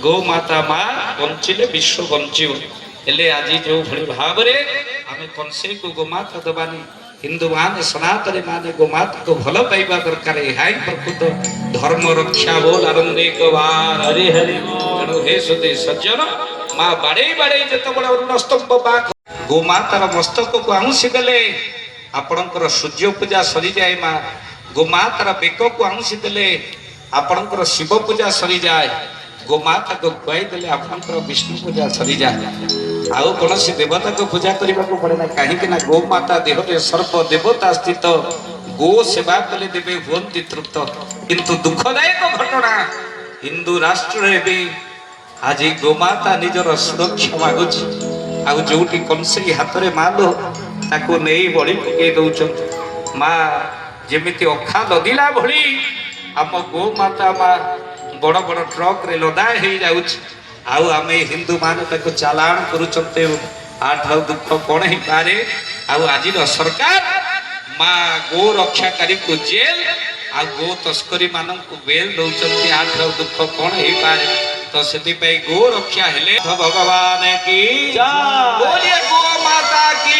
ଗୋମାତା ମା ବଞ୍ଚିଲେ ବିଶ୍ୱ ବଞ୍ଚିବ। ହେଲେ ଆଜି ଯୋଉଭଳି ଭାବରେ ଆମେ କଂସେଇକୁ ଗୋମାତା ଦେବାନି, ହିନ୍ଦୁ ମାନେ ସନାତନୀ ମାନେ ଗୋମାତାକୁ ଭଲ ପାଇବା ଦରକାର। ଏହା ହିଁ ପ୍ରକୃତ ଧର୍ମ ରକ୍ଷା ବୋଲ ଆରମ୍ଭେ ଗବାର ହରି ହରି। ତେଣୁ ହେ ସୁଧୀ ସଜ୍ଜନ, ମା ବାଡେଇ ବାଡେଇ ଯେତେବେଳେ ଅରୁଣସ୍ତମ୍ଭ ବା ଗୋମାତାର ମସ୍ତକକୁ ଆଉଁସି ଦେଲେ ଆପଣଙ୍କର ସୂର୍ଯ୍ୟ ପୂଜା ସରିଯାଏ। ମା ଗୋମାତାର ବେକକୁ ଆଉଁସି ଦେଲେ ଆପଣଙ୍କର ଶିବ ପୂଜା ସରିଯାଏ। ଗୋମାତାକୁ ଖୁଆଇ ଦେଲେ ଆପଣଙ୍କର ବିଷ୍ଣୁ ପୂଜା ସରିଯାଏ। ଆଉ କୌଣସି ଦେବତାକୁ ପୂଜା କରିବାକୁ ପଡେ ନା, କାହିଁକି ନା ଗୋମାତା ଦେହରେ ସର୍ବ ଦେବତା ସ୍ଥିତ। ଗୋ ସେବା କଲେ ଦେବେ ହୁଅନ୍ତି ତୃପ୍ତ। କିନ୍ତୁ ଦୁଃଖଦାୟକ ଘଟଣା, ହିନ୍ଦୁ ରାଷ୍ଟ୍ରରେ ବି ଆଜି ଗୋମାତା ନିଜର ସୁରକ୍ଷା ମାଗୁଛି। ଆଉ ଯୋଉଠି କଂସେଇ ହାତରେ ମାଲୋ ତାକୁ ନେଇ ବଳି ପକେଇ ଦଉଛନ୍ତି। ମା ଯେମିତି ଅଖା ଲଦିଲା ଭଳି ଆମ ଗୋମାତା ମା ବଡ ବଡ ଟ୍ରକରେ ଲଦା ହେଇଯାଉଛି। ଆଉ ଆମେ ହିନ୍ଦୁ ମାନେ ତାକୁ ଚାଲାଣ କରୁଛନ୍ତି। ଆଠାରୁ ଦୁଃଖ କଣ ହେଇପାରେ? ଆଉ ଆଜିର ସରକାର ମା ଗୋ ରକ୍ଷାକାରୀଙ୍କୁ ଜେଲ ଆଉ ଗୋ ତସ୍କରୀ ମାନଙ୍କୁ ବେଲ ଦଉଛନ୍ତି। ଆଠାରୁ ଦୁଃଖ କଣ ହେଇପାରେ? ତ ସେଥିପାଇଁ ଗୋ ରକ୍ଷା ହେଲେ ଭଗବାନ କି ବୋଲିଏ ଗୋ ମାତା କି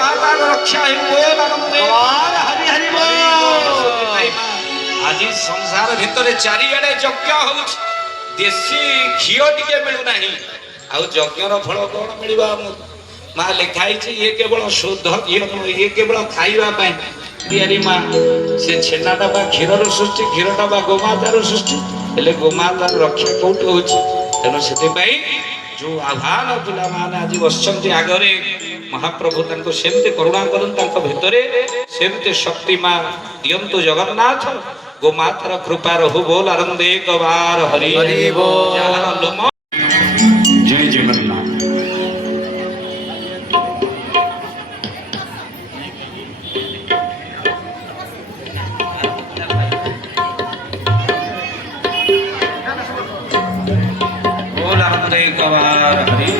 ମାତାର ରକ୍ଷା ଆଜି ସଂସାର ଭିତରେ ଚାରିଆଡେ ଯଜ୍ଞ ହଉଛି, ଦେଶୀ ଘିଅ ଟିକେ ମିଳୁନାହିଁ। ଆଉ ଯଜ୍ଞର ଫଳ କଣ ମିଳିବ ଆମକୁ? ମା ଲେଖା ହେଇଛି ଇଏ କେବଳ ଶୁଦ୍ଧ ଘିଅ ନୁହେଁ, ଇଏ କେବଳ ଖାଇବା ପାଇଁ ତିଆରି। ମା ସେ ଛେନାଟା ବା କ୍ଷୀରର ସୃଷ୍ଟି, କ୍ଷୀରଟା ବା ଗୋମାତାର ସୃଷ୍ଟି। ହେଲେ ଗୋମାତାର ରକ୍ଷା କୋଉଠି ହଉଛି? ତେଣୁ ସେଥିପାଇଁ ଯୋଉ ଆହ୍ୱାନ ପିଲାମାନେ ଆଜି ବସିଛନ୍ତି ଆଗରେ, ମହାପ୍ରଭୁ ତାଙ୍କୁ ସେମିତି କରୁଣା କରନ୍ତୁ, ତାଙ୍କ ଭିତରେ ସେମିତି ଶକ୍ତି ମା ଦିଅନ୍ତୁ ଜଗନ୍ନାଥ। ଗୋମାତାର କୃପା ରହୁ ବୋଲ ଆରମ୍ଭେ ଗବାର ହରି ହରି ବୋଲ। ଜୟ ଜଗନ୍ନାଥ। बोल आनंदे गवार हरि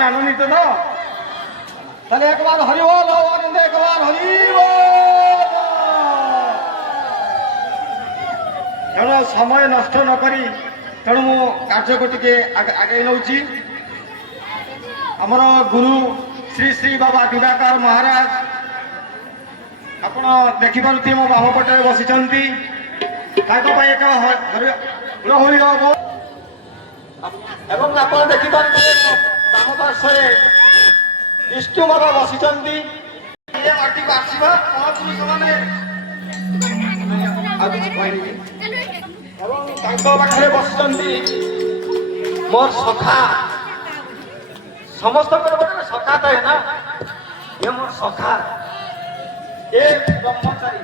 आनंदित न ताले एक बार हरि बोल, आनंद एक बार हरि बोल। तेणु समय नष्ट न करी तेणु मु कार्य को टिके आगे नौची। आमर गुरु श्री श्री बाबा दिवाकर महाराज आपण देखिपे मो बाम पटे बसी एक एवं आप देखिपे बाम पार्श्वे विष्णु बाबा बसी माटी को आसवा महापुरुष मैंने पाखे बसी मोर सखा समस्त सखा तो है ना, ये मोर सखा ये ब्रह्मचारी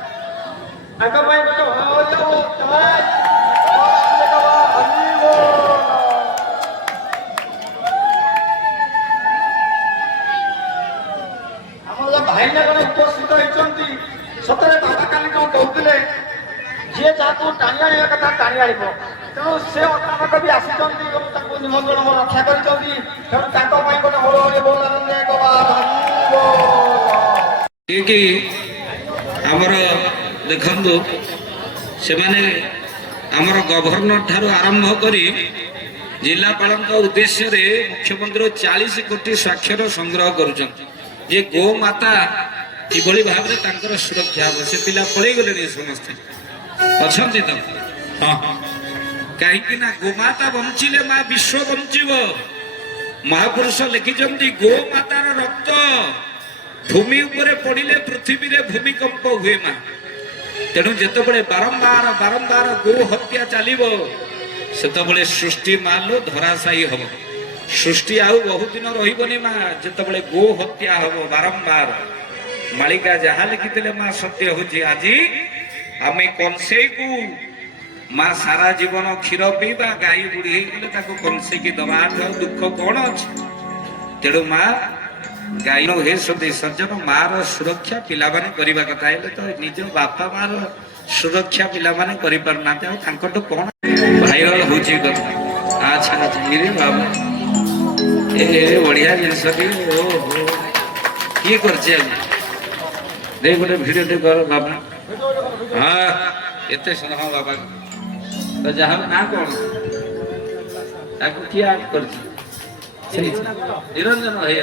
भाईना जन उपस्थित होती सतरे बाबा काली कौन कहते जी जहाँ टाणी आने कथा टाणी आण तेणु से अचानक भी आसी निमंत्रण मोर रक्षा कर देखु से आमर गवर्नर ठारू आरंभ करी जिलापाल उद्देश्य मुख्यमंत्री 40 कोटी स्वाक्षर संग्रह करुँच जे गोमाता किभली भाव में सुरक्षा हम से पिला पड़े गले समस्ते अच्छा तो हाँ कहीं गोमाता बंचिले माँ विश्व बंचब। महापुरुष लिखिं गोमातार रक्त भूमि उपरे पड़े पृथ्वी रे भूमिकंप हुए माँ। तेणु जिते बारंबार बारंबार गो हत्या चलो से सृष्टि मालो धराशायी हम। सृष्टि आउ बहुत दिन रही माँ जिते गो हत्या हम बारंबार। मालिका जहाँ लिखी माँ सत्य हूँ आज आम कंसई को माँ सारा जीवन क्षीर पीवा गाई बुढ़ी होगले कंसई की दबा दुख कौन अच्छे। तेणु माँ गाई हे सदी सज्जन मार सुरक्षा पिला माने करिबा कथा हेले तो निज बापा मार सुरक्षा पिला माने करि परना कौन भाइराल होची कथा। अच्छा अच्छा रे बाबा ए बढ़िया जिनस किए कर गोटे भिडियो टे कर बाबा हाँ एत सुन हाँ बाबा तो जहाँ ना कौन ताको किए आर्ट कर निरंजन है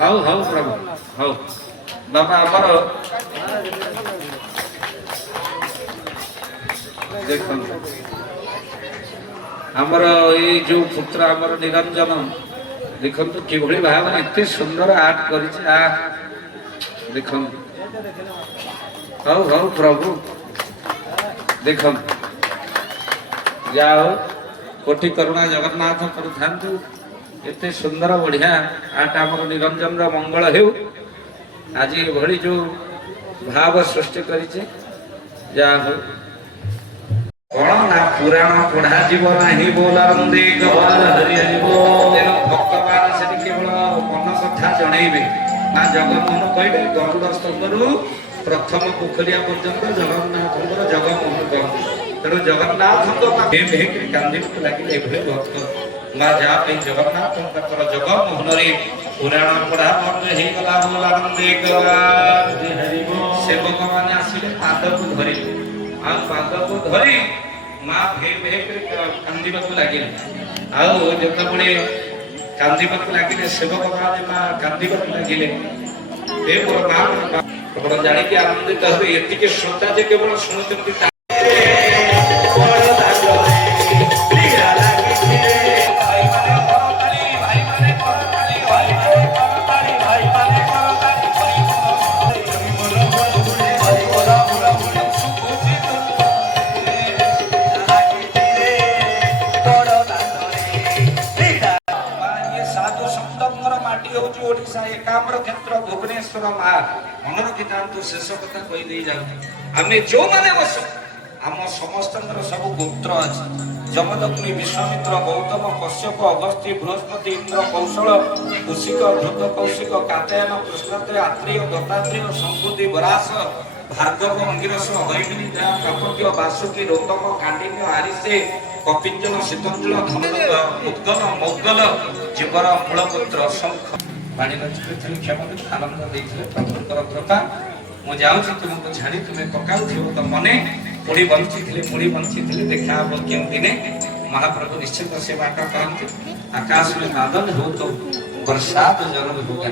हाउ हाउ प्रभु हाउ बाबा आमर देख आमर ये जो पुत्र आमर निरंजन देखु कि भाव में एत सुंदर आर्ट कर देख हौ हौ प्रभु देख जा कोटि करुणा जगन्नाथ करूँ एत सुंदर बढ़िया आर्ट आमर निरंजन मंगल हो आज ये जो भाव सृष्टि करिचे जा हो कौन ना पुराण पढ़ा जीव नाही बोलारंदे गवार हरि हरि तेणु भक्तमान से केवल मन कथा जणैबे ना जगन्मोहन कहबे गरुड़ स्तंभरू प्रथम पोखरिया पर्यंत जगन्नाथंकर जगमोहन कहते तेणु जगन्नाथ कांदी लगे एभली भक्त माँ जहाँ पे जगन्नाथ जगमोहन रे पुराण पढ़ा मन हो गला बोलारंदे गवार सेवक मैंने आसिले पाद को धरे पाद को धरी माँ भे भे कांदीबा लगे आते कांदीबा लगे सेवक मैंने माँ कांदीबा लगे जानिक आनंदित हे ये श्रद्धा जे केवल शुणुंट एकाम्र क्षेत्र भुवनेश्वर माँ मन रखिता शेष कथा कहीदे जाऊँ जो मैंने बस आम समस्त सब गोत्र अच्छे जमदग्नि विश्वामित्र गौतम कश्यप अगस्त्य बृहस्पति इंद्र कौशल कुशिक धृत कौशिक कात्यायन कृष्णत्रेय आत्रेय दत्तात्रेय संबुद्धि वरास भार्गव अंगिरस हरिणी काकट्य वासुकी रोतक कांडिन्य आरिसे कपिंजल शीतंजल धनदत्त उद्गल मौद्गल जीवर मूलपुत्र शंख पानी क्षमा आनंद देते प्रभुंर कृपा मुझे तुमको छाड़ी तुम्हें पकाऊ तो मने मुड़ी बंची देखा हम क्यों दिने महाप्रभु निश्चित सेवा करते आकाश में बादल हो तो बरसात जरूर होगा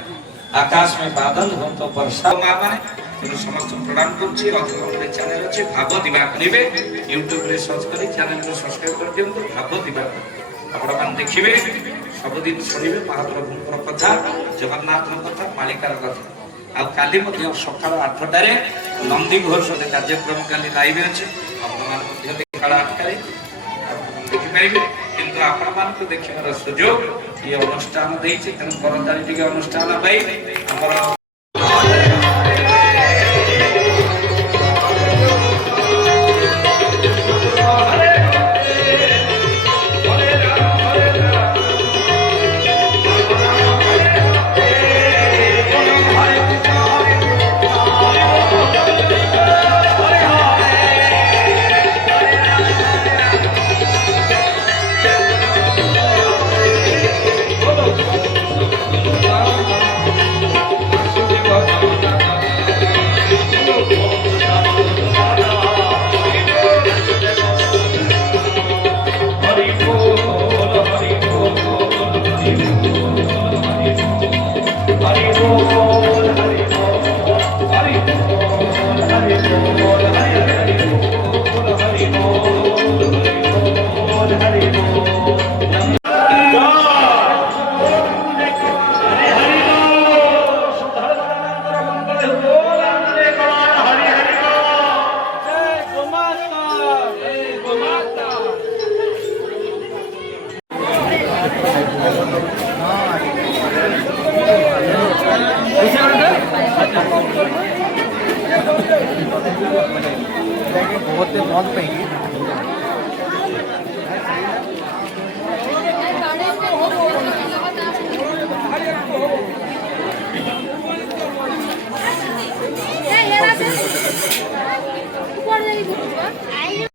आकाश में बादल हो तो बरसात माँ मैंने तेणु समस्त प्रणाम कर चैनल अच्छे भाव दिवाकर यूट्यूब रे सर्च कर चैनल को सब्सक्राइब कर दिखाँ भाव दिवाकर आपण देखिए सबुदिन शुणे महाप्रभुर कथा जगन्नाथ कथा मालिकार कथा आली सका 8टार नंदी घोष कार्यक्रम काली लाइव अच्छे सका 8टार देखिपारे किंतु आपण मानक देखार सुजोग ये अनुष्ठान देती तेणु करताली टी अनुष्ठान पाई हरि